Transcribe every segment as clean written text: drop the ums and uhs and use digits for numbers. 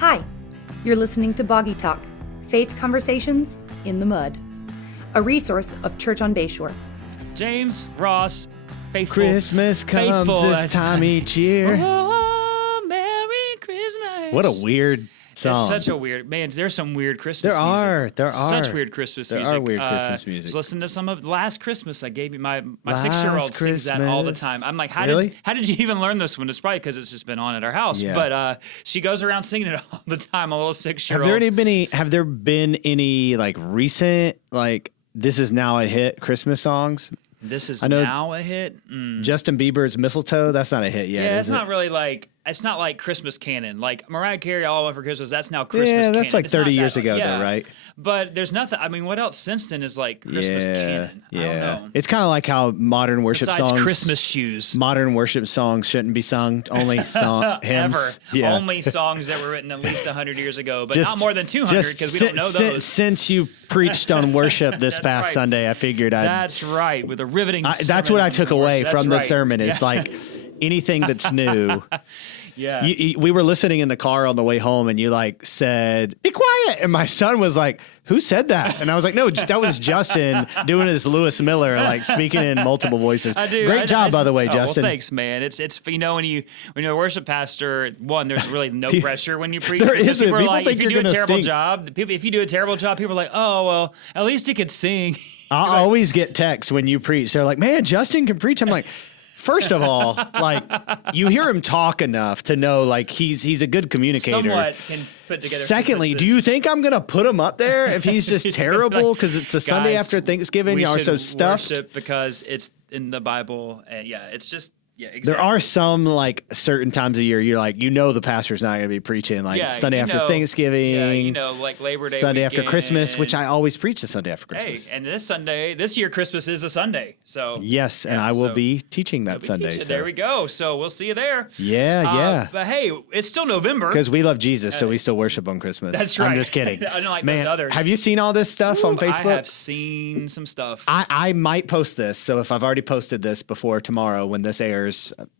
Hi, you're listening to Boggy Talk, Faith Conversations in the Mud, a resource of Church on Bayshore. James Ross, faithful. Christmas comes this time each year. Oh, Merry Christmas. What a weird song. It's such a weird, man, there's some weird Christmas music. There are. Such weird Christmas music. There are weird Christmas music. Just listen to some of last Christmas. I gave you my Last 6-year-old sings that all the Christmas. time. I'm like, how Really? did you even learn this one? It's probably because it's just been on at our house. Yeah. But she goes around singing it all the time. A little 6-year-old. Have there been any like recent like this is now a hit Christmas songs? This is I know- now a hit. Justin Bieber's Mistletoe, that's not a hit yet. Yeah, is it's it? not really like it's not like Christmas canon. Like Mariah Carey, All I Want for Christmas, that's now Christmas Yeah, canon. that's like It's not 30 years that- ago yeah. though, right? But there's nothing. I mean, what else since then is like Christmas canon? I don't know. It's kind of like how modern worship Besides songs Christmas shoes. modern worship songs shouldn't be sung, only song hymns. Ever. Yeah. Only songs that were written at least 100 years ago, but Just- not more than 200 just because we don't know those. Since you preached on worship this That's past right. Sunday, I figured I'd That's right, with a riveting that's sermon what I on took worship. away That's from the right. sermon is Yeah. like anything that's new. Yeah. We were listening in the car on the way home and you like said, "Be quiet." And my son was like, "Who said that?" And I was like, "No, that was Justin doing his Lewis Miller, like speaking in multiple voices." I do. Great job, by the way, oh, Justin. Well, thanks, man. It's when you're a worship pastor, one, there's really no pressure when you preach. There because isn't. People are People like, think if you you're do a gonna terrible stink. job, if you do a terrible job, people are like, oh well, at least he could sing. I always get texts when you preach. They're like, "Man, Justin can preach." I'm like, first of all, like you hear him talk enough to know like he's a good communicator. Somewhat can put together. Secondly, do you think I'm gonna put him up there if he's just He's gonna be terrible like, because it's the Sunday "Guys, after Thanksgiving? we Y'all are should so stuffed. worship because it's in the Bible? And yeah, it's just exactly. There are some like certain times of year you're like, the pastor's not going to be preaching like Yeah, Sunday after Thanksgiving, Yeah, like Labor Day Sunday after Christmas, which weekend. I always preach the Sunday after Hey, Christmas. and this year Christmas is a Sunday, so Yes, and yeah, I will so be teaching that we Sunday. teach it. So. There we go. So we'll see you there. Yeah. But hey, it's still November. Because we love Jesus, so we still worship on Christmas. That's I'm right. just kidding. Unlike Man, those others. have you seen all this stuff on Facebook? I have seen some stuff. I might post this, so if I've already posted this before tomorrow when this airs,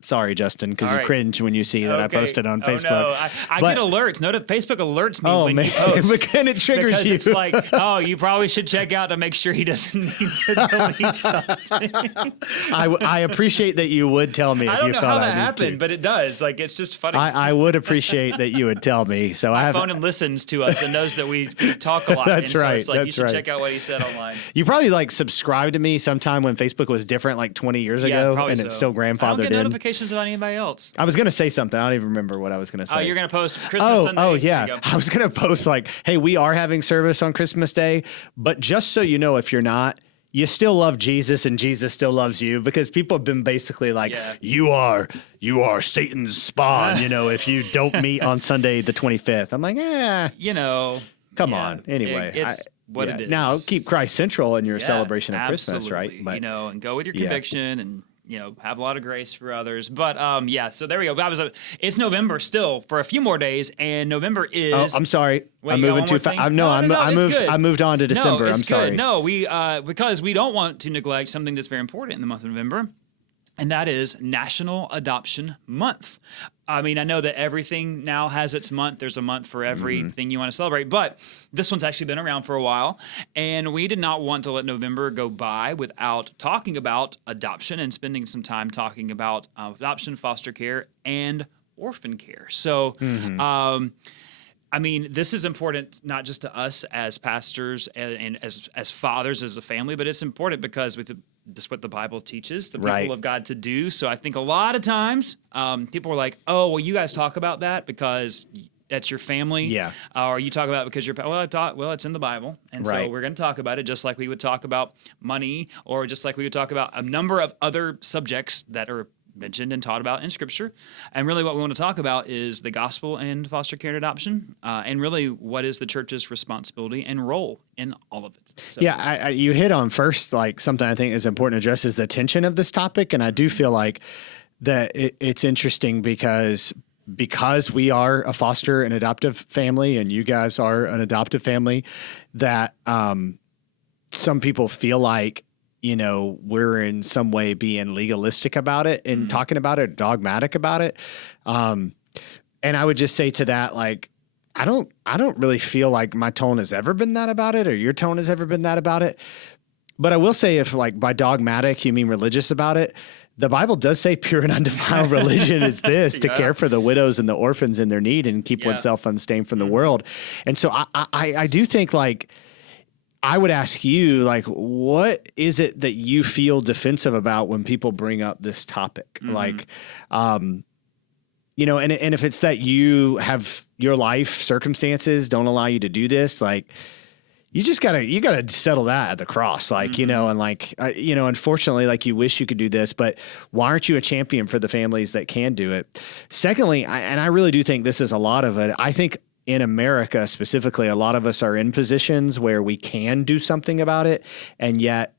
sorry, Justin, because All you right. cringe when you see that I Okay. posted on Oh, Facebook. no. I But- get alerts. Facebook alerts me Oh when man, you post. and it triggers because you. it's like, oh, you probably should check out to make sure he doesn't need to delete something. I appreciate that you would tell me if I don't you know thought how I that need happened, to. but it does. Like, it's just funny. I would appreciate that you would tell me. So I have. Phone and listens to us and knows that we talk a lot. That's and so right, it's like, you that's should right. check out what he said online. You probably like subscribed to me sometime when Facebook was different, like 20 years Yeah, ago, probably and so. it's still I don't grandfathered get in. notifications about anybody else. I was gonna say something. I don't even remember what I was gonna say. Oh, you're going to post Christmas Oh, Sunday? oh There you yeah. go. I was gonna post like, "Hey, we are having service on Christmas Day, but just so you know, if you're not, you still love Jesus and Jesus still loves you," because people have been basically like, Yeah. you are Satan's spawn, if you don't meet on Sunday the 25th. I'm like, come yeah, on. Anyway, it's what yeah. it is. Now keep Christ central in your Yeah, celebration of Christmas, absolutely. right? And go with your Yeah. conviction and have a lot of grace for others. But so there we go. It's November still for a few more days, and November is. Oh, I'm sorry. Wait, I'm you got moving one too more fast. thing? I moved on to December. No, it's I'm sorry. good. No, because we don't want to neglect something that's very important in the month of November. And that is National Adoption Month. I mean, I know that everything now has its month. There's a month for everything you want to celebrate. But this one's actually been around for a while. And we did not want to let November go by without talking about adoption and spending some time talking about adoption, foster care, and orphan care. So, I mean, this is important not just to us as pastors and as fathers, as a family, but it's important because that's what the Bible teaches the people Right. of God to do. So I think a lot of times people are like, "Oh, well, you guys talk about that because that's your family, Yeah. Or you talk about it because it's in the Bible, and so Right. we're going to talk about it just like we would talk about money, or just like we would talk about a number of other subjects that are mentioned and taught about in Scripture. And really what we want to talk about is the gospel and foster care and adoption, and really what is the church's responsibility and role in all of it. So, Yeah, you hit on first, like something I think is important to address is the tension of this topic. And I do feel like that it's interesting because we are a foster and adoptive family and you guys are an adoptive family, that some people feel like, we're in some way being legalistic about it and talking about it, dogmatic about it. And I would just say to that, like, I don't really feel like my tone has ever been that about it, or your tone has ever been that about it. But I will say, if like by dogmatic you mean religious about it, the Bible does say pure and undefiled religion is this, to care for the widows and the orphans in their need and keep oneself unstained from the world. And so I do think, like, I would ask you, like, what is it that you feel defensive about when people bring up this topic? Like, you know, and if it's that you have your life circumstances don't allow you to do this, like, you gotta settle that at the cross, like, you know, and like, you know, unfortunately, like, you wish you could do this, but why aren't you a champion for the families that can do it? Secondly, I really do think this is a lot of it. I think in America specifically, a lot of us are in positions where we can do something about it, and yet,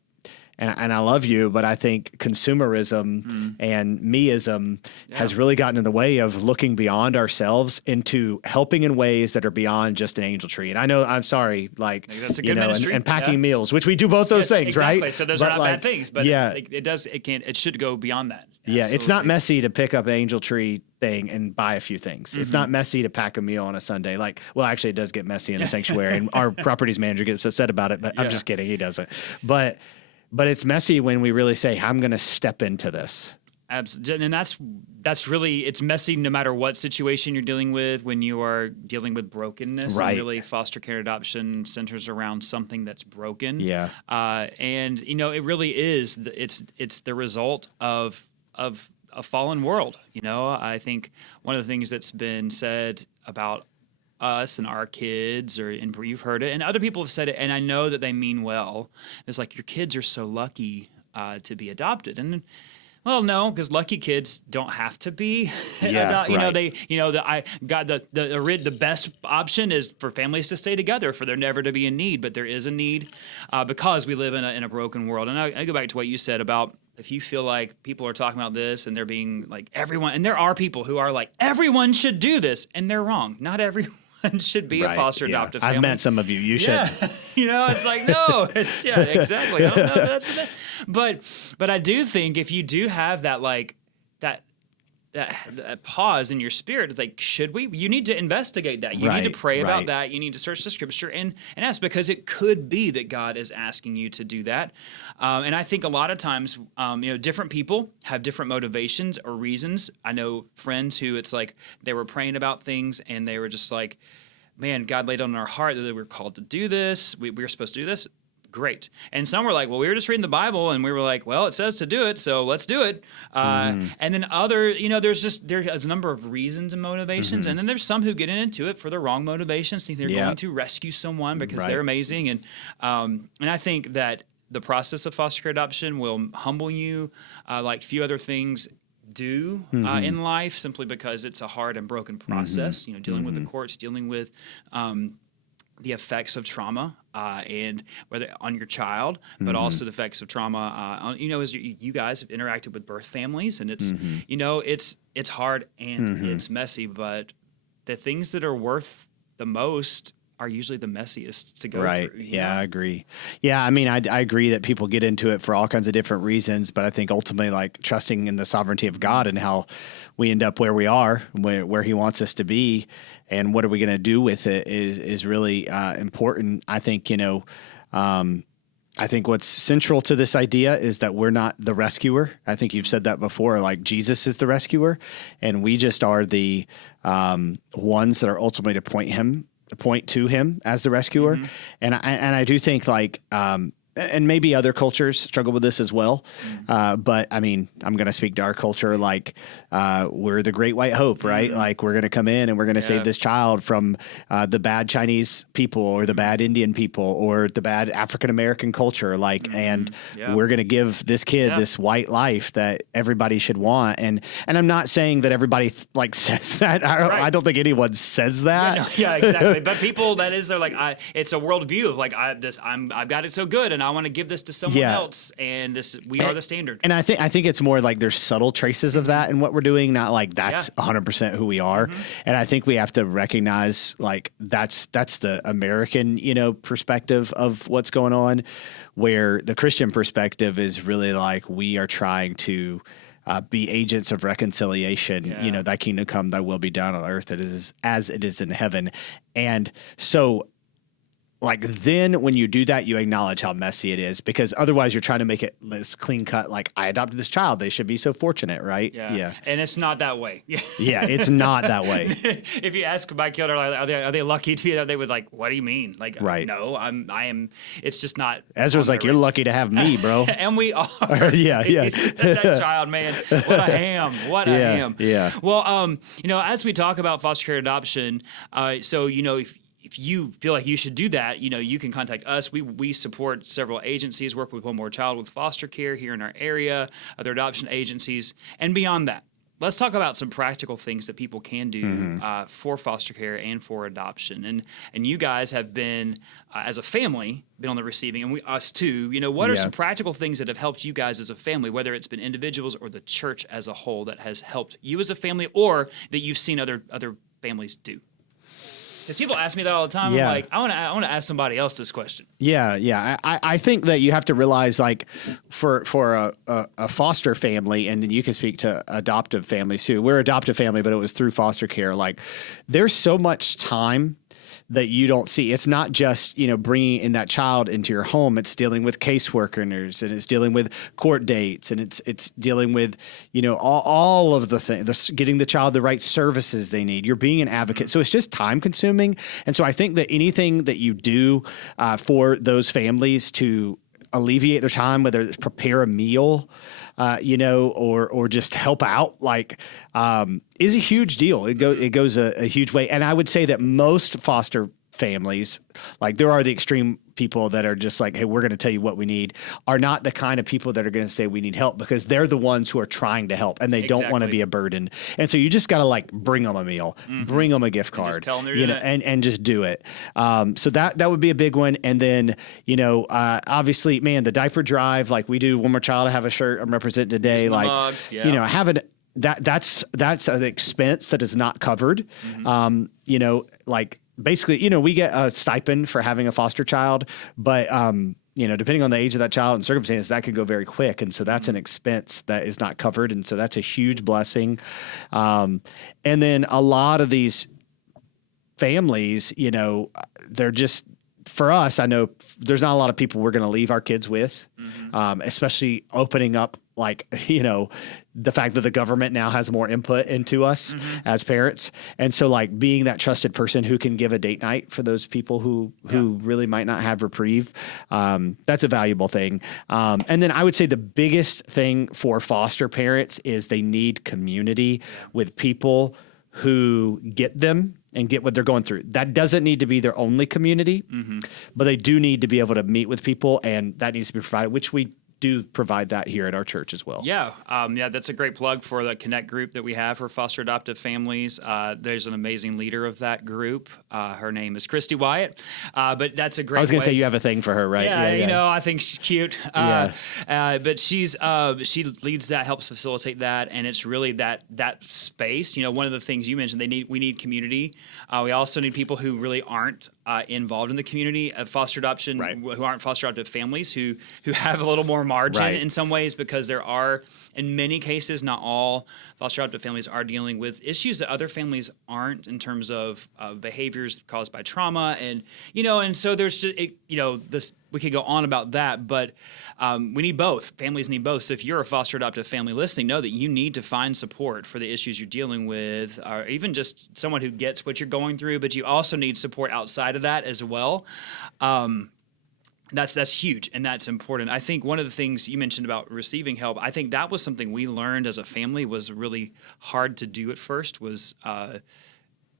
and I love you, but I think consumerism and meism has really gotten in the way of looking beyond ourselves into helping in ways that are beyond just an angel tree. And I know, I'm sorry, like, that's a good you know, ministry. and packing meals, which we do both those things, exactly. right? So those But are not like, bad things, but it should go beyond that. Yeah, it's not Absolutely. messy to pick up an angel tree thing and buy a few things. It's not messy to pack a meal on a Sunday. Like, well, actually, it does get messy in the sanctuary, and our properties manager gets upset about it. But I'm just kidding; he doesn't. But it's messy when we really say, "I'm going to step into this." Absolutely, and that's really, it's messy no matter what situation you're dealing with. When you are dealing with brokenness, Right. and really foster care adoption centers around something that's broken. Yeah. And you know, it really is. It's the result of a fallen world. You know, I think one of the things that's been said about us and our kids, and you've heard it, and other people have said it, and I know that they mean well. It's like, your kids are so lucky to be adopted, and well, no, because lucky kids don't have to be. Yeah, You know, right. I got the best option is for families to stay together, for there never to be a need, but there is a need because we live in a broken world. And I go back to what you said about, if you feel like people are talking about this and they're being like, everyone, and there are people who are like, everyone should do this, and they're wrong. Not everyone should be a Right, foster yeah. adoptive family. I've met some of you. You should. Yeah, you know, it's like, no, it's exactly. I don't know, that's the, but I do think if you do have that, like, that pause in your spirit, like, should we? You need to investigate that. You need to Right, pray about right. that. You need to search the scripture and ask, because it could be that God is asking you to do that. And I think a lot of times, you know, different people have different motivations or reasons. I know friends who it's like they were praying about things and they were just like, man, God laid on our heart that we were called to do this. We were supposed to do this. Great. And some were like, well, we were just reading the Bible, and we were like, well, it says to do it, so let's do it. And then other, you know, there's a number of reasons and motivations. And then there's some who get into it for the wrong motivations, think they're going to rescue someone because Right. they're amazing. And I think that the process of foster care adoption will humble you, like few other things do in life, simply because it's a hard and broken process. You know, dealing with the courts, dealing with the effects of trauma, and whether on your child, but also the effects of trauma. You know, as you guys have interacted with birth families, and it's you know, it's hard and it's messy, but the things that are worth the most are usually the messiest to go Right. through. Yeah, I agree. Yeah, I mean, I agree that people get into it for all kinds of different reasons, but I think ultimately, like, trusting in the sovereignty of God and how we end up where we are, where He wants us to be, and what are we going to do with it is really important. I think, you know, I think what's central to this idea is that we're not the rescuer. I think you've said that before, like, Jesus is the rescuer, and we just are the ones that are ultimately to point to Him as the rescuer. And I do think, like, and maybe other cultures struggle with this as well. But I mean, I'm going to speak to our culture. Like, we're the great white hope, right? Like, we're going to come in and we're going to save this child from the bad Chinese people or the bad Indian people or the bad African-American culture. Like, and we're going to give this kid this white life that everybody should want. And I'm not saying that everybody like says that. I don't think anyone says that. Yeah, exactly. But people, that is, they're like, it's a worldview of like, I've got it so good, and I want to give this to someone else, and we are the standard. And I think it's more like there's subtle traces of that in what we're doing, not like that's 100% who we are. And I think we have to recognize, like, that's the American, you know, perspective of what's going on, where the Christian perspective is really like, we are trying to be agents of reconciliation. Yeah. You know, thy kingdom come, thy will be done on earth as it is in heaven. And so, like, then when you do that, you acknowledge how messy it is, because otherwise you're trying to make it this clean cut. Like, I adopted this child, they should be so fortunate, right? Yeah. And it's not that way. Yeah, it's not that way. If you ask my kid, are they lucky to be? They was like, what do you mean? Like, Right. no, I am. It's just not. Ezra's like, you're lucky to have me, bro. And we are. Yeah. That child, man. What a ham. What a ham. Yeah. Well, you know, as we talk about foster care adoption, so, you know, if you feel like you should do that, you know, you can contact us. We support several agencies, work with One More Child with foster care here in our area, other adoption agencies, and beyond that. Let's talk about some practical things that people can do for foster care and for adoption. And you guys have been, as a family, been on the receiving, and us too. You know, what are some practical things that have helped you guys as a family, whether it's been individuals or the church as a whole, that has helped you as a family, or that you've seen other families do? Because people ask me that all the time. Yeah. I'm like, I want to ask somebody else this question. Yeah. I think that you have to realize, like, for a foster family, and then you can speak to adoptive families too. We're adoptive family, but it was through foster care. Like, there's so much time that you don't see. It's not just, you know, bringing in that child into your home. It's dealing with caseworkers, and it's dealing with court dates, and it's dealing with, you know, all of the things, getting the child the right services they need. You're being an advocate. So it's just time consuming. And so I think that anything that you do for those families to alleviate their time, whether it's prepare a meal, you know, or just help out, like, is a huge deal. It goes a huge way. And I would say that most foster families, like, there are the extreme people that are just like, hey, we're going to tell you what we need, are not the kind of people that are going to say we need help, because they're the ones who are trying to help, and they don't want to be a burden. And so you just got to, like, bring them a meal, bring them a gift card, just tell them they're you know, and just do it. So that would be a big one. And then, you know, obviously, man, the diaper drive, like we do. One More Child, I have a shirt I'm representing today. Like, mug. Yeah. you know, having that's an expense that is not covered. You know, like, basically, you know, we get a stipend for having a foster child, but, you know, depending on the age of that child and circumstances, that can go very quick. And so that's an expense that is not covered. And so that's a huge blessing. And then a lot of these families, you know, they're just, for us, I know there's not a lot of people we're going to leave our kids with, especially opening up, like, you know, the fact that the government now has more input into us as parents. And so, like, being that trusted person who can give a date night for those people who really might not have reprieve, that's a valuable thing. And then I would say the biggest thing for foster parents is they need community with people who get them and get what they're going through. That doesn't need to be their only community, but they do need to be able to meet with people, and that needs to be provided, which we do provide that here at our church as well. Yeah, that's a great plug for the Connect group that we have for foster adoptive families. There's an amazing leader of that group. Her name is Christy Wyatt, but that's a great. I was going to say you have a thing for her, right? Yeah, you know, I think she's cute. But she's she leads that, helps facilitate that, and it's really that space. You know, one of the things you mentioned, we need community. We also need people who really aren't involved in the community of foster adoption, who aren't foster adoptive families, who have a little more margin in some ways, because there are, in many cases, not all foster adoptive families are dealing with issues that other families aren't, in terms of behaviors caused by trauma, and you know, and so there's just, you know, this, we could go on about that, but we need both. Families need both. So if you're a foster adoptive family listening, know that you need to find support for the issues you're dealing with, or even just someone who gets what you're going through, but you also need support outside of that as well. That's huge, and that's important. I think one of the things you mentioned about receiving help, I think that was something we learned as a family was really hard to do at first, was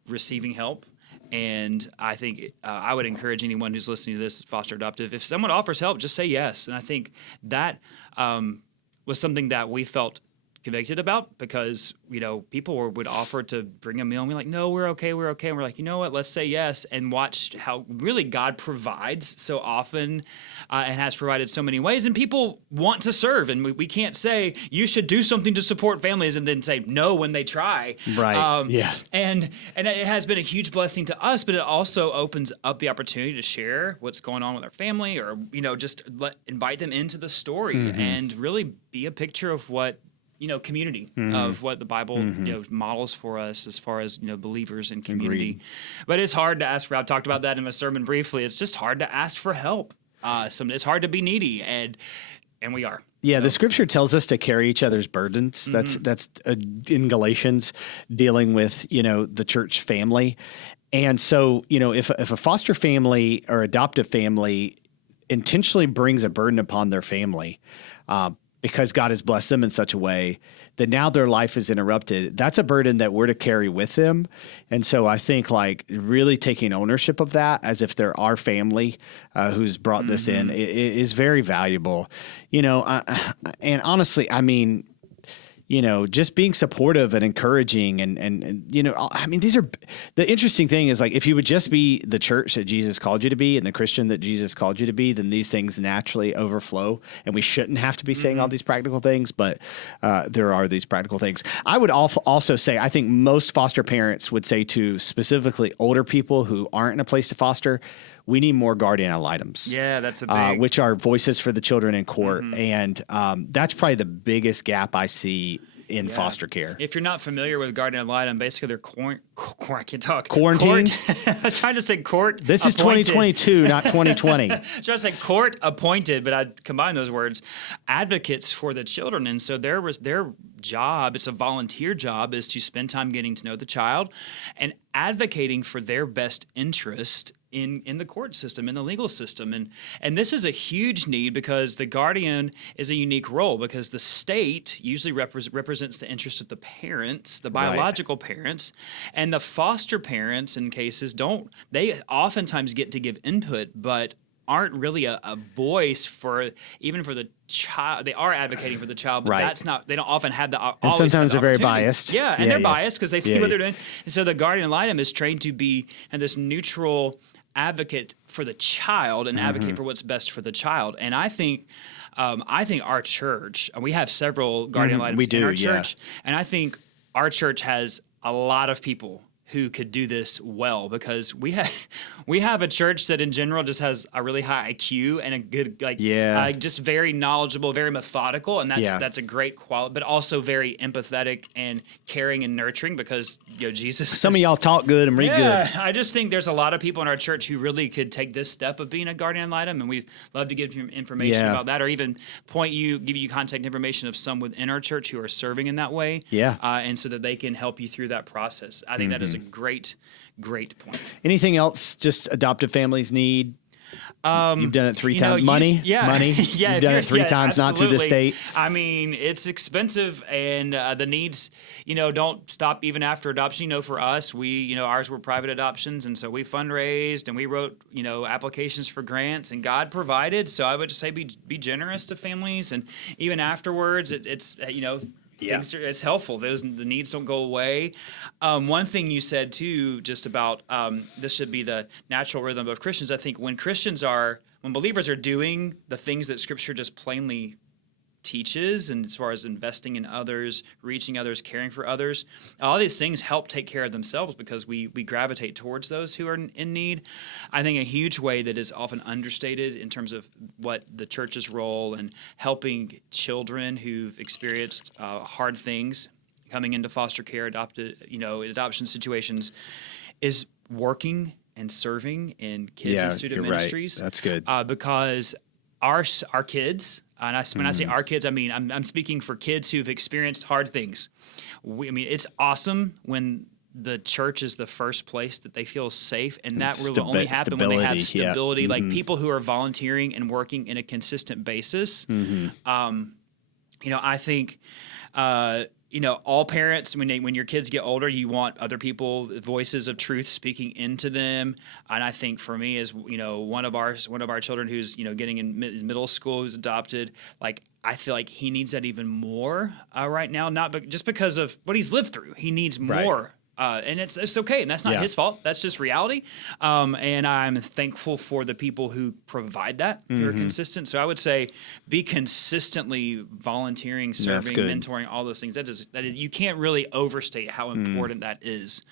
receiving help. And I think I would encourage anyone who's listening to this, foster adoptive, if someone offers help, just say yes. And I think that was something that we felt convicted about, because, you know, people would offer to bring a meal and we're like, no, we're okay. And we're like, you know what, let's say yes, and watch how really God provides so often and has provided so many ways. And people want to serve, and we can't say you should do something to support families and then say no when they try. Right. And it has been a huge blessing to us, but it also opens up the opportunity to share what's going on with our family, or, you know, just invite them into the story and really be a picture of what, community of what the Bible models for us as far as believers and community. Agreed. But it's hard to ask for. I've talked about that in my sermon briefly. It's just hard to ask for help. It's hard to be needy, and we are. Yeah, the scripture tells us to carry each other's burdens. That's in Galatians, dealing with the church family, and so if a foster family or adoptive family intentionally brings a burden upon their family, because God has blessed them in such a way that now their life is interrupted, that's a burden that we're to carry with them. And so I think really taking ownership of that as if they're our family who's brought this in is very valuable. And honestly, I mean, just being supportive and encouraging and these are the interesting thing is if you would just be the church that Jesus called you to be and the Christian that Jesus called you to be, then these things naturally overflow and we shouldn't have to be saying all these practical things, but there are these practical things. I would also say, I think most foster parents would say to specifically older people who aren't in a place to foster, we need more guardian ad litems. Yeah, that's a big... which are voices for the children in court. And that's probably the biggest gap I see in foster care. If you're not familiar with guardian ad litem, basically they're I can't talk. Quarantined? I was trying to say court. This is appointed. 2022, not 2020. I was trying to say court appointed, but I combine those words. Advocates for the children. And so their job, it's a volunteer job, is to spend time getting to know the child and advocating for their best interest in the court system, in the legal system. And this is a huge need because the guardian is a unique role because the state usually represents the interest of the parents, the biological parents, and the foster parents in cases they oftentimes get to give input, but aren't really a voice for the child. They are advocating for the child, but that's not. They don't often have the. And sometimes they're very biased. Yeah, and they're biased because they see what they're doing. And so the guardian ad litem is trained to be this neutral advocate for the child and advocate for what's best for the child. And I think our church, we have several guardian ad litems in our church, and I think our church has a lot of people who could do this well because we have a church that in general just has a really high IQ and a good just very knowledgeable, very methodical, and that's a great quality, but also very empathetic and caring and nurturing because Jesus. Some of y'all talk good and read good. I just think there's a lot of people in our church who really could take this step of being a guardian ad litem, and we'd love to give you information about that, or even give you contact information of some within our church who are serving in that way. And so that they can help you through that process. I think that is a great point. Anything else just adoptive families need? You've done it 3 times. Money? Money. You've done it 3 times, not through the state. I mean, it's expensive, and the needs, don't stop even after adoption. For us, ours were private adoptions, and so we fundraised and we wrote, applications for grants, and God provided. So I would just say be generous to families, and even afterwards, it's it's helpful. The needs don't go away. One thing you said too, just about this should be the natural rhythm of Christians. I think when believers are doing the things that Scripture just plainly teaches, and as far as investing in others, reaching others, caring for others, all these things help take care of themselves because we gravitate towards those who are in need. I think a huge way that is often understated in terms of what the church's role in helping children who've experienced hard things coming into foster care, adoption situations, is working and serving in kids and student ministries. Right. That's good. Because our kids. And when I say our kids, I mean I'm speaking for kids who've experienced hard things. It's awesome when the church is the first place that they feel safe, and that will only happen when they have stability. Like people who are volunteering and working in a consistent basis. I think. All parents, when your kids get older, you want other people, voices of truth speaking into them. And I think for me, as one of our children who's getting in middle school, who's adopted, I feel like he needs that even more right now. Just because of what he's lived through, he needs more. And it's okay, and that's not his fault. That's just reality. And I'm thankful for the people who provide that, who are consistent. So I would say be consistently volunteering, serving, mentoring, all those things. That you can't really overstate how important that is.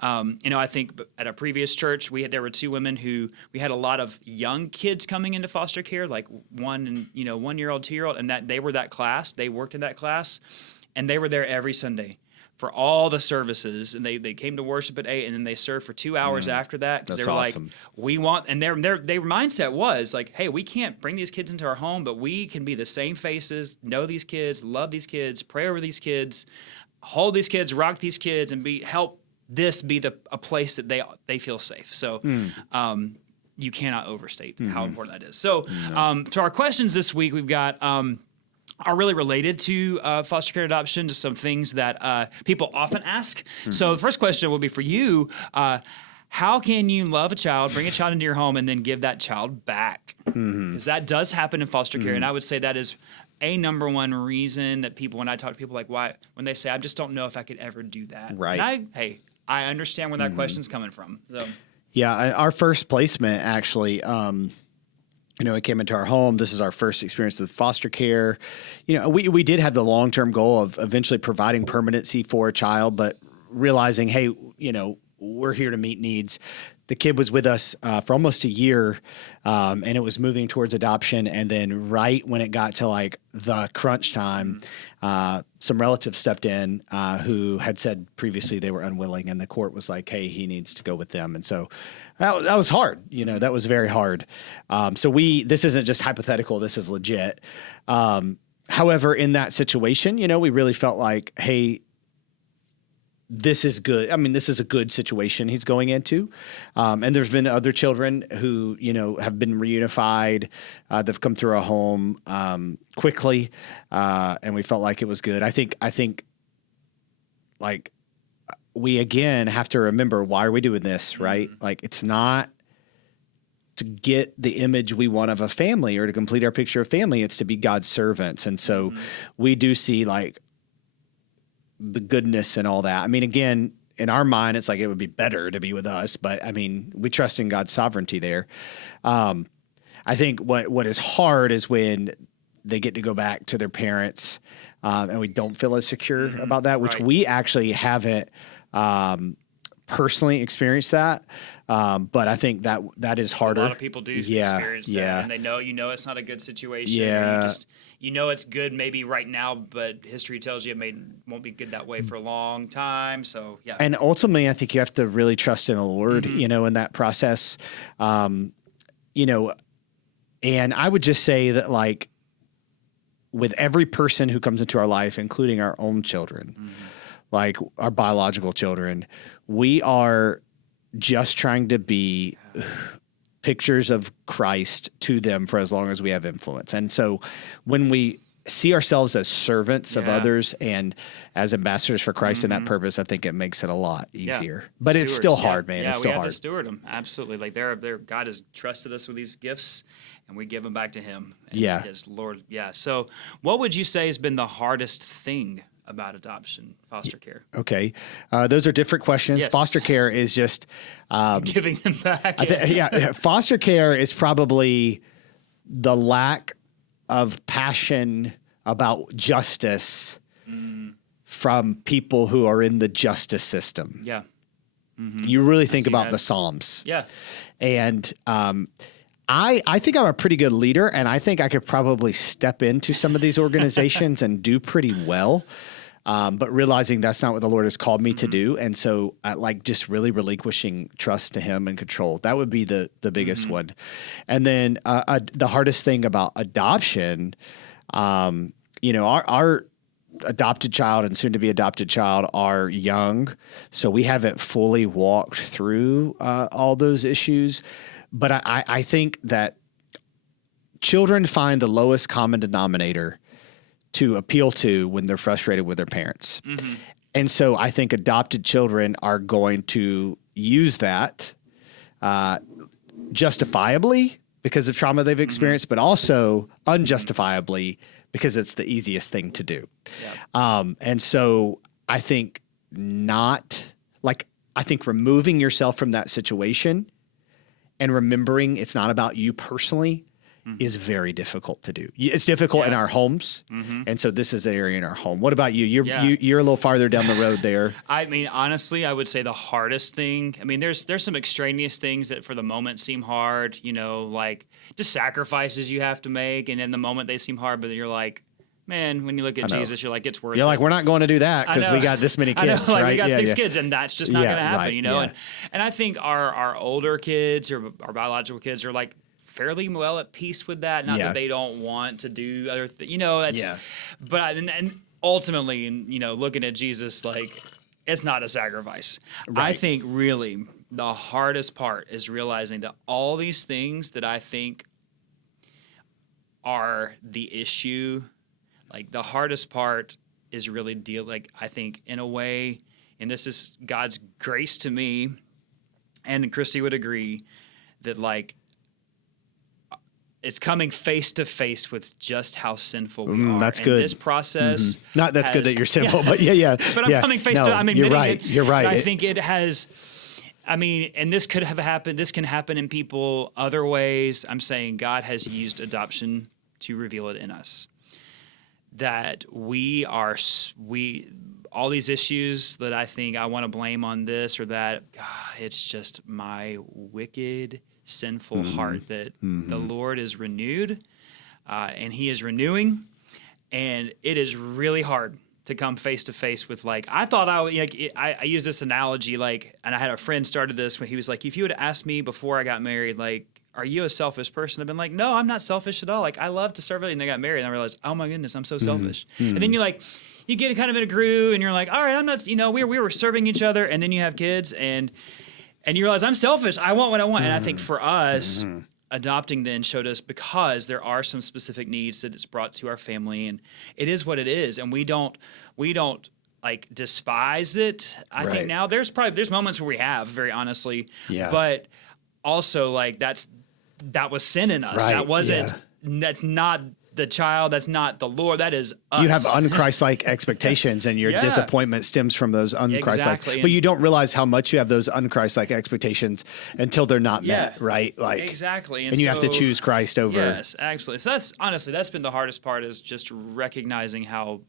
I think at a previous church, there were 2 women who we had a lot of young kids coming into foster care, like 1-year-old, 2-year-old, and that they were that class. They worked in that class. and they were there every Sunday for all the services, and they came to worship at 8, and then they served for 2 hours after that, because they That's were awesome. like, we want, and their mindset was like, hey, we can't bring these kids into our home, but we can be the same faces, know these kids, love these kids, pray over these kids, hold these kids, rock these kids, and help this be a place that they feel safe. So you cannot overstate how important that is. So to our questions this week, we've got are really related to foster care adoption, just some things that people often ask. So the first question will be for you. How can you love a child, bring a child into your home, and then give that child back? Because that does happen in foster care. And I would say that is a number one reason that people, when I talk to people like, why, when they say, I just don't know if I could ever do that. Right. And I understand where that question's coming from. So. Yeah, our first placement actually, it came into our home. This is our first experience with foster care. We did have the long-term goal of eventually providing permanency for a child, but realizing, hey, we're here to meet needs. The kid was with us for almost a year, and it was moving towards adoption. And then right when it got to like the crunch time, some relatives stepped in who had said previously they were unwilling, and the court was like, hey, he needs to go with them. And so that was hard. That was very hard. So this isn't just hypothetical. This is legit. However, in that situation, we really felt like, hey, this is good. I mean, this is a good situation he's going into. And there's been other children who, have been reunified. They've come through our home quickly. And we felt like it was good. I think like we, again, have to remember, why are we doing this, right? Like, it's not to get the image we want of a family or to complete our picture of family. It's to be God's servants. And so we do see like the goodness and all that. I mean, again, in our mind, it's like it would be better to be with us, but I mean, we trust in God's sovereignty there. I think what is hard is when they get to go back to their parents, and we don't feel as secure about that, which we actually haven't personally experienced that. But I think that is harder. A lot of people do experience that, and they know, it's not a good situation. Yeah. It's good maybe right now, but history tells you it won't be good that way for a long time. So, yeah. And ultimately, I think you have to really trust in the Lord, in that process. And I would just say that, like, with every person who comes into our life, including our own children, like our biological children, we are just trying to be pictures of Christ to them for as long as we have influence. And so when we see ourselves as servants of others and as ambassadors for Christ in that purpose, I think it makes it a lot easier. But Stewards, it's still hard, man. Yeah, it's still we have hard. to steward them. Absolutely. Like God has trusted us with these gifts, and we give them back to Him. And His Lord. Yeah. So what would you say has been the hardest thing about adoption, foster care? Okay. Those are different questions. Yes. Foster care is just Giving them back. foster care is probably the lack of passion about justice from people who are in the justice system. Yeah. You really think see about that. the Psalms. Yeah. And I think I'm a pretty good leader, and I think I could probably step into some of these organizations and do pretty well. But realizing that's not what the Lord has called me to do. And so just really relinquishing trust to Him and control. That would be the biggest one. And then the hardest thing about adoption, our adopted child and soon to be adopted child are young. So we haven't fully walked through all those issues. But I think that children find the lowest common denominator to appeal to when they're frustrated with their parents. And so I think adopted children are going to use that justifiably because of trauma they've experienced, but also unjustifiably because it's the easiest thing to do. And so I think removing yourself from that situation and remembering it's not about you personally is very difficult to do. It's difficult in our homes. And so this is an area in our home. What about you? You're a little farther down the road there. I mean, honestly, I would say the hardest thing, I mean, there's some extraneous things that for the moment seem hard, like just sacrifices you have to make. And in the moment they seem hard, but you're like, man, when you look at know. Jesus, you're like, it's worth it. You're like, we're not going to do that because we got this many I know, kids, like, right? we got Yeah, 6 yeah. kids, and that's just not going to happen, right, you know? yeah. And I think our older kids or our biological kids are like fairly well at peace with that. Not Yeah. that they don't want to do other things, you know, that's, Yeah. but and ultimately, you know, looking at Jesus, like, it's not a sacrifice. I Right. think really the hardest part is realizing that all these things that I think are the issue, like the hardest part is really I think in a way, and this is God's grace to me, and Christy would agree that like it's coming face to face with just how sinful we are. That's and good. this process Not that's good has- that you're sinful, but yeah. but I'm yeah. coming face No, to. I'm admitting you're right. it. You're right. But I think it has. I mean, and this could have happened. This can happen in people other ways. I'm saying God has used adoption to reveal it in us. That we all these issues that I think I want to blame on this or that. It's just my wicked, sinful heart that the Lord is renewed, and He is renewing, and it is really hard to come face to face with like I thought I use this analogy like, and I had a friend started this when he was like, if you would have asked me before I got married, like, are you a selfish person? I've been like, no, I'm not selfish at all. Like, I love to serve everybody. And they got married, and I realized, oh my goodness, I'm so selfish. And then you get kind of in a groove, and you're like, all right, I'm not. You know, we were serving each other, and then you have kids, and you realize I'm selfish. I want what I want, and I think for us. Adopting then showed us because there are some specific needs that it's brought to our family, and it is what it is, and we don't like despise it. I Right. think now there's moments where we have, very honestly, Yeah. but also like that was sin in us. Right, That wasn't. That's not the child. That's not the Lord. That is us. You have unchristlike expectations, and your Yeah. disappointment stems from those unchristlike. Exactly. But you don't realize how much you have those unchristlike expectations until they're not Yeah. met, right? Like Exactly. and you have to so- choose Christ over. Yes, actually. So that's been the hardest part is just recognizing how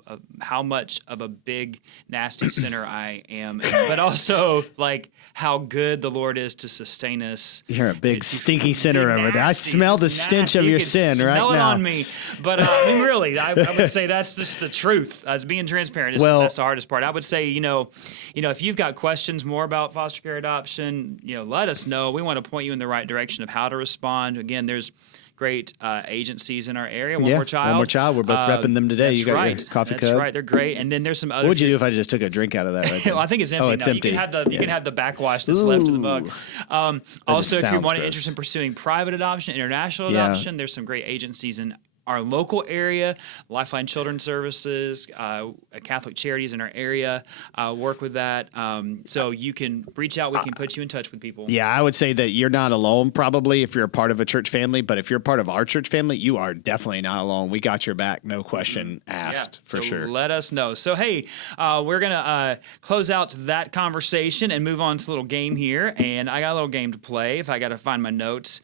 much of a big nasty sinner I am, but also like how good the Lord is to sustain us. You're a big It's stinky sinner over there. I nasty, smell the just stench nasty. of You your can sin right smell it now. on me. But I mean, really, I would say that's just the truth. As being transparent, Well- that's the hardest part. I would say, you know, if you've got questions more about foster care adoption, let us know. We want to point you in the right direction of how to respond. Again, there's great agencies in our area. One Yeah, More Child. One More Child. We're both repping them today. That's You got your right. coffee That's cup? right. They're great. And then there's some other. What would you do if I just took a drink out of that right there? Well, I think it's empty. Oh, it's now. empty. You can Yeah. have the backwash that's left of the mug. Also, if you're sounds gross. interested in pursuing private adoption, international Yeah. adoption, there's some great agencies in our local area. Lifeline Children's Services, Catholic Charities in our area work with that. So you can reach out. We can put you in touch with people. Yeah, I would say that you're not alone probably if you're a part of a church family, but if you're part of our church family, you are definitely not alone. We got your back, no question asked, for so sure. Let us know. So, hey, we're going to close out that conversation and move on to a little game here. And I got a little game to play if I got to find my notes.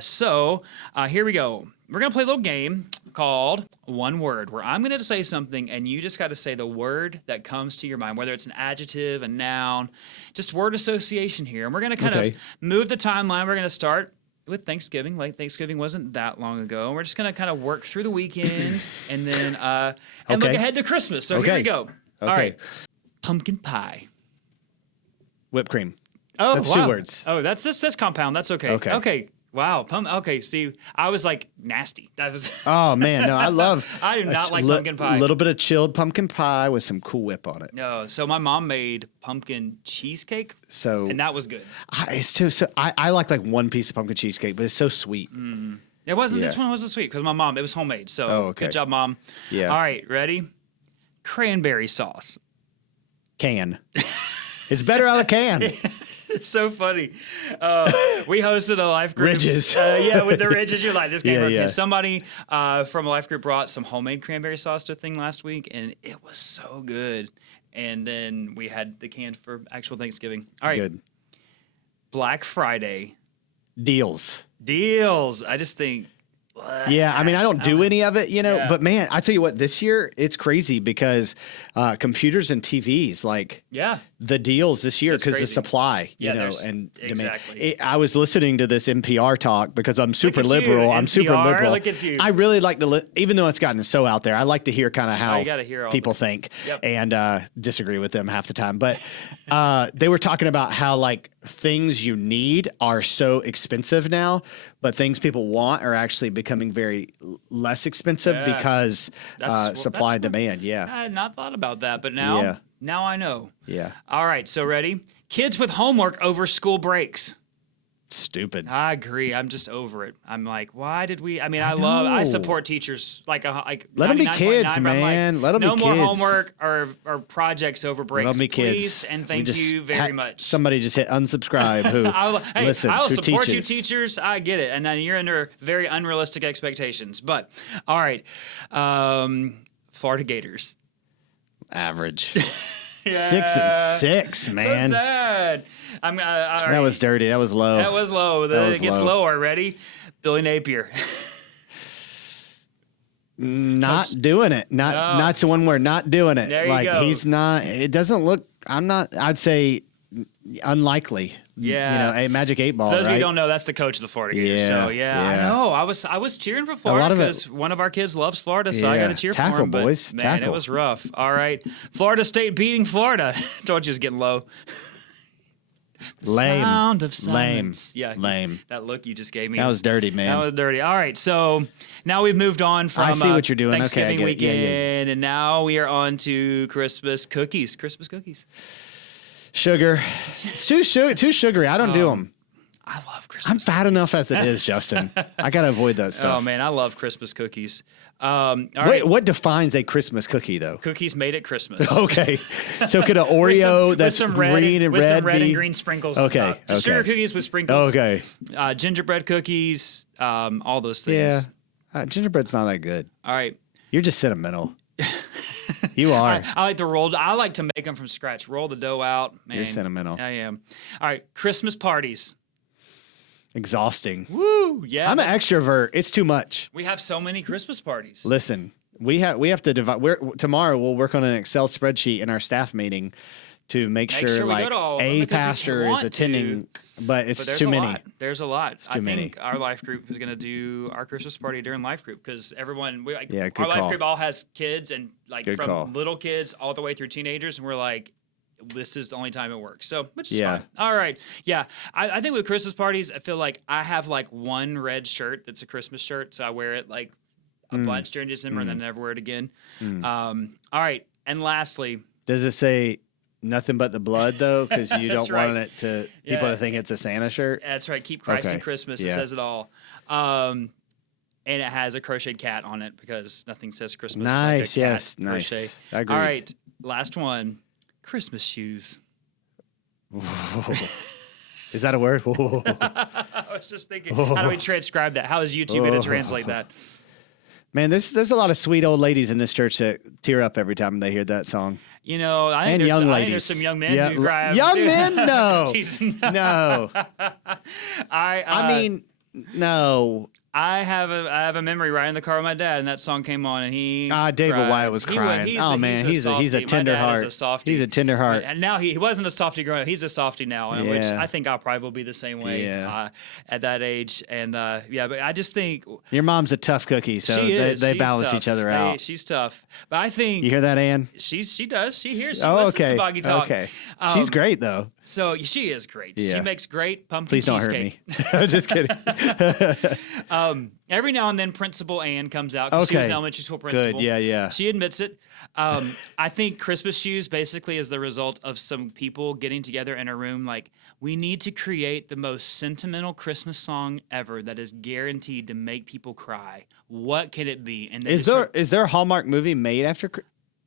So here we go. We're going to play a little game called One Word, where I'm going to say something and you just got to say the word that comes to your mind, whether it's an adjective, a noun, just word association here. And we're going to kind Okay. of move the timeline. We're going to start with Thanksgiving. Like Thanksgiving wasn't that long ago. We're just going to kind of work through the weekend and then and look Okay. ahead to Christmas. So here Okay. we go. All Okay. right. Pumpkin pie. Whipped cream. Oh, That's wow. 2 words. Oh, that's compound. That's okay. Okay. Okay. Wow. Okay. See, I was like nasty. That was. Oh man, no, I love. I do not a like pumpkin pie. A little bit of chilled pumpkin pie with some Cool Whip on it. No. So my mom made pumpkin cheesecake, So and that was good. it's too. So I like one piece of pumpkin cheesecake, but it's so sweet. It wasn't. This Yeah. one wasn't sweet because my mom. It was homemade. So Oh, okay. good job, Mom. Yeah. All right. Ready? Cranberry sauce. Can. It's better out of can. It's so funny. We hosted a life group. Ridges. Yeah, with the Ridges. You're like, this came Yeah, from yeah. somebody from a life group brought some homemade cranberry sauce to a thing last week, and it was so good. And then we had the can for actual Thanksgiving. All right. Good. Black Friday Deals. deals. I just think. Yeah, I mean, I don't do any of it, Yeah. but man, I tell you what, this year it's crazy because computers and TVs, like Yeah. the deals this year It's because the crazy. supply, Yeah, you know, there's- and demand. exactly. I was listening to this NPR talk because I'm super at you, liberal. I'm super NPR, liberal. look at you. I really like to, even though it's gotten so out there, I like to hear kind of how you gotta hear all people this. think Yep. and disagree with them half the time. But they were talking about how like things you need are so expensive now, but things people want are actually becoming very less expensive Yeah. because That's- supply and that's- demand. Yeah. I had not thought about that, but now, now I know. Yeah. All right, so ready? Kids with homework over school breaks. Stupid. I agree. I'm just over it. I'm like, why did we? I mean, I know. support teachers like Let 'em be 99.9, kids, but I'm like, man. Let 'em be no more kids. homework or projects over breaks. Let me Please kids. and We thank just you very much. Somebody just hit unsubscribe. Who Hey, listens? I'll who support teaches. you, teachers. I get it, and then you're under very unrealistic expectations. But all right, Florida Gators. Average. 6 and 6, man. So sad. I'm. All That right. was dirty. That was low. That was low. That was It gets low. lower. Ready? Billy Napier. Not doing it. Not No. Not the one word. Not doing it. There you like go. he's not. It doesn't look. I'm not. I'd say unlikely. Yeah. You know, a Magic 8 Ball. For those of right? you who don't know, that's the coach of the Florida Gators. Yeah, So I yeah. know. I was cheering for lot Florida of it- because one of our kids loves Florida, so I Yeah. got to cheer for Tackle, him. But, boys. man, Tackle. it was rough. All right, Florida State beating Florida. Told you it's getting low. The Lame. Sound of Lame. silence. Yeah, Lame. That look you just gave me. That was dirty, That man. was dirty. All right, so now we've moved on from I see what you're doing. Okay, I Thanksgiving get it. Yeah, weekend, yeah. and now we are on to Christmas cookies. Christmas cookies. Sugar. It's too sugary. I don't do them. I love Christmas. I'm fat enough as it is, Justin. I gotta avoid that Oh stuff. man, I love Christmas cookies. All Wait, right, what defines a Christmas cookie, though? cookies made at Christmas. Okay, so could an Oreo that's with some green and with red some red be? and green sprinkles. On Okay, top. Just okay. sugar cookies with sprinkles. Okay, Gingerbread cookies. All those yeah. things. Gingerbread's not that good. All right. You're just sentimental. You are. I like to roll. I like to make them from scratch. Roll the dough out. Man, You're sentimental. I am. All right. Christmas parties. Exhausting. Woo! Yeah. I'm an extrovert. It's too much. We have so many Christmas parties. Listen, we have to divide. Tomorrow we'll work on an Excel spreadsheet in our staff meeting to make sure sure we go like to all of them a because we pastor is want to. attending, but it's But there's too a many. lot. There's a lot. I too many. think our life group is going to do our Christmas party during life group because everyone, Yeah, good our life call. group all has kids and like Good from call. little kids all the way through teenagers, and we're like, this is the only time it works. So, which is Yeah. fine. All right. Yeah. I think with Christmas parties, I feel like I have like one red shirt that's a Christmas shirt. So I wear it like a bunch during December and then never wear it again. All right. And lastly, Does it say nothing but the blood though? Because you That's don't want right. it to people Yeah. to think it's a Santa shirt. that's right. Keep Christ in Okay. Christmas. It Yeah. says it all. And it has a crocheted cat on it because nothing says Christmas. like a Nice, cat yes, nice. crochet. Agreed. All right. Last one. Christmas shoes. Is that a word? Whoa. I was just thinking, how do we transcribe that? How is YouTube going to translate that? Man, there's a lot of sweet old ladies in this church that tear up every time they hear that song. You know, I think, And there's, young I think there's ladies. some young men Yeah, who cry. young too. men? No. Just teasing. No, I mean, no. I have a memory riding in the car with my dad, and that song came on, and he David cried. Wyatt was crying. He's oh a man, he's a softie. My tender dad heart. Is a softie. He's a tender heart. And now he wasn't a softie growing up. He's a softie now, and which Yeah. I think I'll probably be the same way Yeah. at that age. And yeah, but I just think Your mom's a tough cookie, so she is. they She's balance tough. each other out. She's tough, but I think You hear that, Ann? she does. She hears. She Oh, listens okay. to Boggy Talk. Okay. She's Um, great though. So she is great. Yeah. She makes great pumpkin Please don't hurt cheesecake. me. Just kidding. Every now and then, Principal Ann comes out. 'Cause She was Okay. elementary school principal. Good. Yeah, yeah. She admits it. I think Christmas shoes basically is the result of some people getting together in a room like, we need to create the most sentimental Christmas song ever that is guaranteed to make people cry. What can it be? And they Is just there start- is there a Hallmark movie made after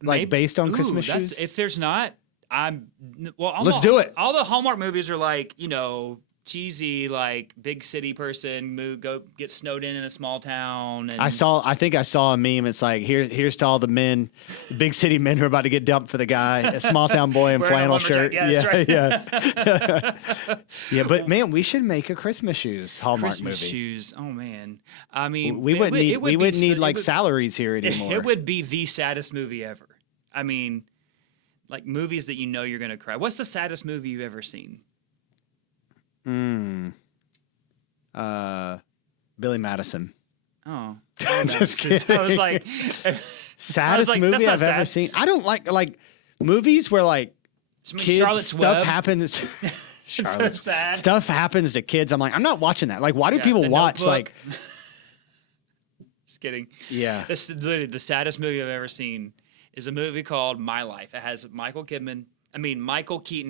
like Maybe- based on Ooh, Christmas that's- shoes? If there's not, Let's do it. All the Hallmark movies are like, cheesy, like big city person go get snowed in a small town. And I think I saw a meme. It's like here's to all the men, big city men who are about to get dumped for the guy, a small town boy in Wearing a flannel lumberjack. shirt. Yeah, that's yeah. Yeah, but man, we should make a Christmas shoes Hallmark Christmas movie. shoes. Oh man, I mean, We it wouldn't would- need it would we be wouldn't so- need it like would- salaries here anymore. It would be the saddest movie ever. I mean, like movies that you know you're gonna cry. What's the saddest movie you've ever seen? Billy Madison. Oh, Just kidding. I was like, Saddest like, movie that's not I've ever sad. seen. I don't like movies where like kids Charlotte's stuff Web. happens. It's so sad. Stuff happens to kids. I'm like, I'm not watching that. Like, why do Yeah, people The watch Notebook. like? Just kidding. Yeah. This is literally the saddest movie I've ever seen is a movie called My Life. It has Michael Keaton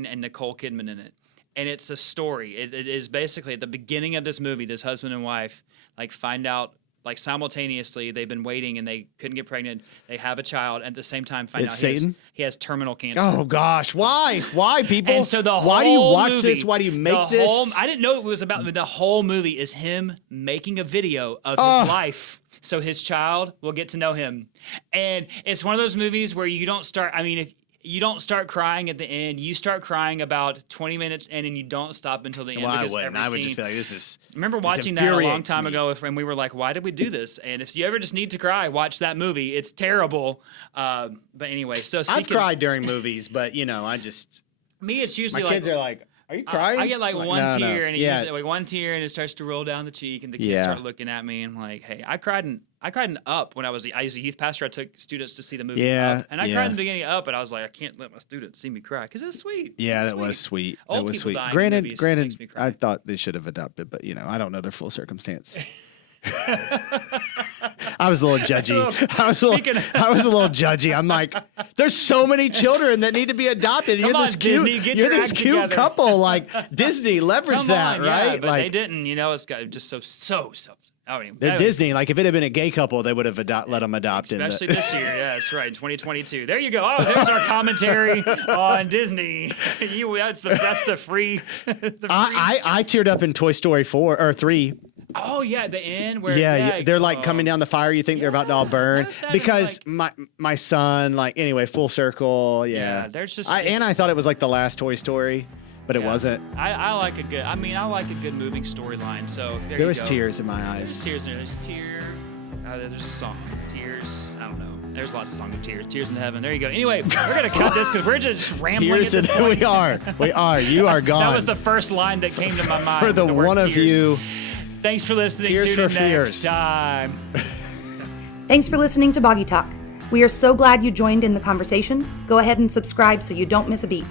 and Nicole Kidman in it. And it's a story. It is basically at the beginning of this movie, this husband and wife like find out like simultaneously they've been waiting and they couldn't get pregnant. They have a child and at the same time find It's out Satan? he has terminal cancer. Oh gosh, why? Why people? And so the whole why do you watch movie, this? Why do you make the this? whole- I didn't know it was about the whole movie is him making a video of Oh. his life. So his child will get to know him. And it's one of those movies where you don't start, I mean, if you don't start crying at the end, you start crying about 20 minutes in and you don't stop until the end. Well, I because wouldn't. every I would scene- just be like, this is. I remember this watching that a long infuriates time me. ago, and we were like, "Why did we do this?" And if you ever just need to cry, watch that movie. It's terrible. But anyway, so speaking, I've cried during movies, but I just Me, it's my usually kids like are like, "Are you crying?" I get like I'm one "No, no." tear, and it yeah, usually, like one tear, and it starts to roll down the cheek, and the kids Yeah. start looking at me, and I'm like, "Hey, I cried in Up when I was a youth pastor. I took students to see the movie Yeah, Up, and I yeah. cried in the beginning of Up, but I was like, I can't let my students see me cry because it's sweet. yeah, It's that was sweet. Old That was people sweet. dying in Granted, movies makes me cry. I thought they should have adopted, but I don't know their full circumstance. I was a little judgy. I was a little judgy. I'm like, there's so many children that need to be adopted. Come You're on, this cute, Disney, get you're your this act cute together. couple. Like Disney, leverage Come that, on, right? Yeah, but like they didn't. It's got just so. I don't even. they're I don't- Disney. Like if it had been a gay couple, they would have let them adopt. Especially this year, yeah, that's right, 2022. There you go. Oh, there's our commentary on Disney. That's the free. I teared up in Toy Story 4 or 3. Oh yeah, the end where Yeah, they're like coming down the fire. You think they're about to all burn that's sad, because like- my son, like anyway, full circle. Yeah, Yeah, there's just- I thought it was like the last Toy Story, but it wasn't. I like a good. I mean, I like a good moving storyline. So There you was go. tears in my There's eyes. tears in there. There's tear. There's a song. Tears. I don't know. There's lots of songs of tears. Tears in heaven. There you go. Anyway, we're gonna cut this because we're just rambling. Tears at in this point. we are. You are gone. That was the first line that came to my mind. for the word one of tears. you. Thanks for listening. Tears Tune for in next fears. time. Thanks for listening to Boggy Talk. We are so glad you joined in the conversation. Go ahead and subscribe so you don't miss a beat.